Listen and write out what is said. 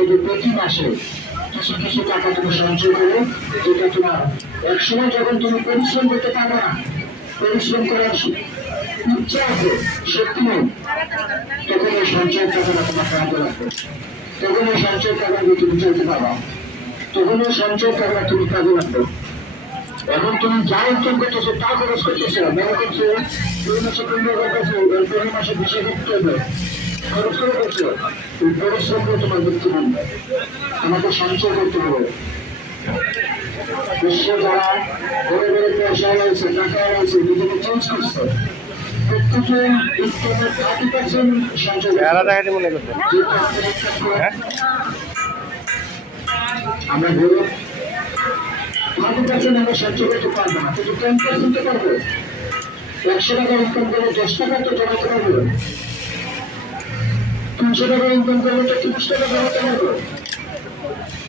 এই যে প্রতি মাসে কিছু কিছু টাকা তুমি সঞ্চয় করো, যেটা তোমার একসময় যখন তুমি পরিশ্রম করতে পারবে না, পরিশ্রম করার ইচ্ছা আছে, শক্তি নেই, তখন এই সঞ্চয়ের টাকাটা তোমার কাজে লাগবে। তখন এই সঞ্চয়ের টাকা দিয়ে তুমি চলতে পারবা, তখন এই সঞ্চয়ের টাকা তুমি কাজে লাগবে। এখন তুমি যা ইনকাম করতেছো তা খরচ করতেছো, মনে করছো দুই মাসে 15,000 করছো, এরপর মাসে 20,000 করতে হবে, খরচ করে করছো। এই পরিশ্রম করে তোমার মৃত্যু হবে। আমাকে সঞ্চয় করতে হবে। বিশ্বে যারা ঘরে ঘরে পয়সা রয়েছে, টাকা রয়েছে, নিজেকে চেঞ্জ করছে, প্রত্যেকে ইনকামের 30% সঞ্চয় করছে। আমরা বলি 30% আমরা সঞ্চয় করতে পারবো না, কিন্তু 10% তো পারবো। 100 টাকা ইনকাম করলে 10 টাকা তো জমা করবো, 300 টাকা ইনকাম করলে তো 30 টাকা জমাতে পারবো।